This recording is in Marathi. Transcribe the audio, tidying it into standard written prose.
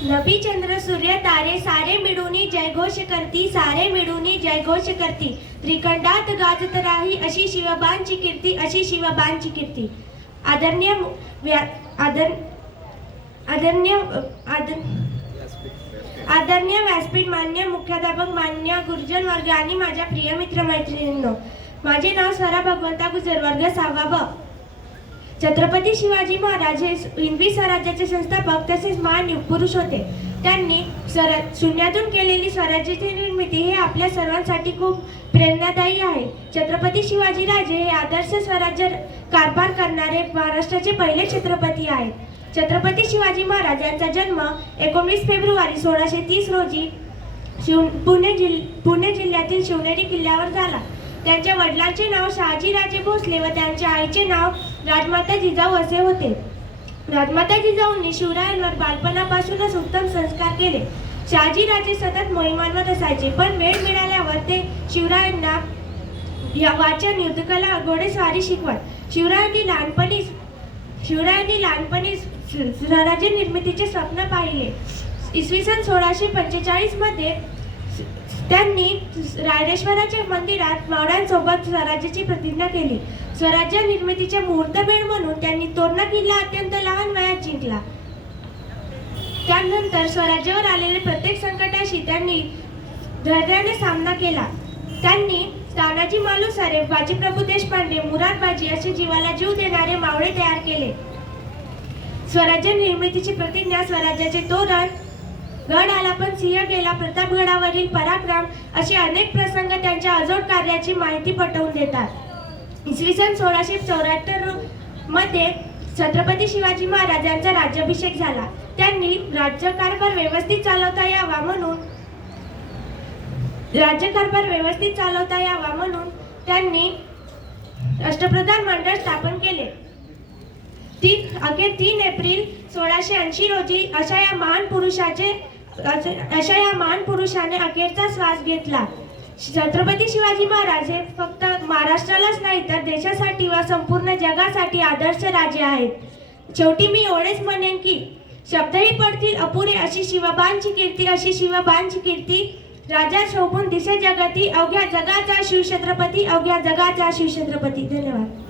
नभी चंद्र सूर्य तारे सारे मिळूनी जयघोष करती, सारे मिळूनी जयघोष करती, त्रिकंडात गाजत राही अशी शिवबांची कीर्ती, अशी शिवबांची कीर्ती। आदरणीय आदरणीय व्यासपीठ, मान्य मुख्याध्यापक, मान्य गुरुजन वर्ग आणि माझ्या प्रिय मित्र मैत्रिणींनो, माझे नाव स्वरा भगवंता गुजर, वर्ग 6वा ब। छत्रपती शिवाजी महाराज हे हिंदवी स्वराज्याचे संस्थापक तसेच महान युगपुरुष होते। त्यांनी शून्यातून केलेली स्वराज्याची निर्मिती हे आपल्या सर्वांसाठी खूप प्रेरणादायी आहे। छत्रपती शिवाजी राजे हे आदर्श स्वराज्य कारभार करणारे महाराष्ट्राचे पहिले छत्रपती आहेत। छत्रपती शिवाजी महाराज यांचा जन्म 19 फेब्रुवारी 1630 रोजी पुणे जिल्ह्यातील शिवनेरी किल्ल्यावर झाला। त्यांच्या वडिलांचे नाव शहाजीराजे भोसले व त्यांच्या आईचे नाव राजमाता जिजाऊ असे होते। राजमाता जिजाऊंनी शिवरायांवर बालपणापासूनच उत्तम संस्कार केले। शहाजीराजे सतत मोहिमांवर असायचे, पण वेळ मिळाल्यावर ते शिवरायांना या वाचन, युद्धकला, घोडेस्वारी शिकवत। शिवरायांनी लहानपणी स्वराज्य निर्मितीचे स्वप्न पाहिले। इसवी सन 1645 मध्ये त्यांनी रायरेश्वराच्या मंदिरात मावळ्यांसोबत स्वराज्याची प्रतिज्ञा केली। स्वराज्य निर्मितीचे मुहूर्तमेढ म्हणून त्यांनी तोरणा किल्ला अत्यंत लहान वयात जिंकला। त्यानंतर स्वराज्यावर आलेल्या प्रत्येक संकटाशी त्यांनी धैर्याने सामना केला। त्यांनी तानाजी मालुसरे, बाजीप्रभू देशपांडे, मुरादबाजी असे जीवाला जीव देणारे मावळे तयार केले। स्वराज्य निर्मितीची प्रतिज्ञा, स्वराज्याचे तोरण, गड आला पण सिंह गेला, प्रतापगडावरील पराक्रम असे अनेक प्रसंग त्यांच्या अजोड कार्याची माहिती पटवून देतात। इसवी सन 1674 मध्ये छत्रपती शिवाजी महाराज यांचा राज्याभिषेक झाला। त्यांनी राज्यकारभार व्यवस्थित चालवता यावा म्हणून त्यांनी अष्टप्रधान मंडळ स्थापन केले। 3 एप्रिल 1680 रोजी अशा या महान पुरुषाने अखेरचा श्वास घेतला। छत्रपती शिवाजी महाराज हे फक्त महाराष्ट्रालाच नाही तर देशासाठी व संपूर्ण जगासाठी आदर्श राजे आहेत। शेवटी मी एवढेच म्हणेन की शब्दही पडतील अपुरे, अशी शिवबांची कीर्ती, अशी शिवबांची कीर्ती। राजा शोभून दिसे जगती, अवघ्या जगाचा शिवछत्रपती, अवघ्या जगाचा शिवछत्रपती। धन्यवाद।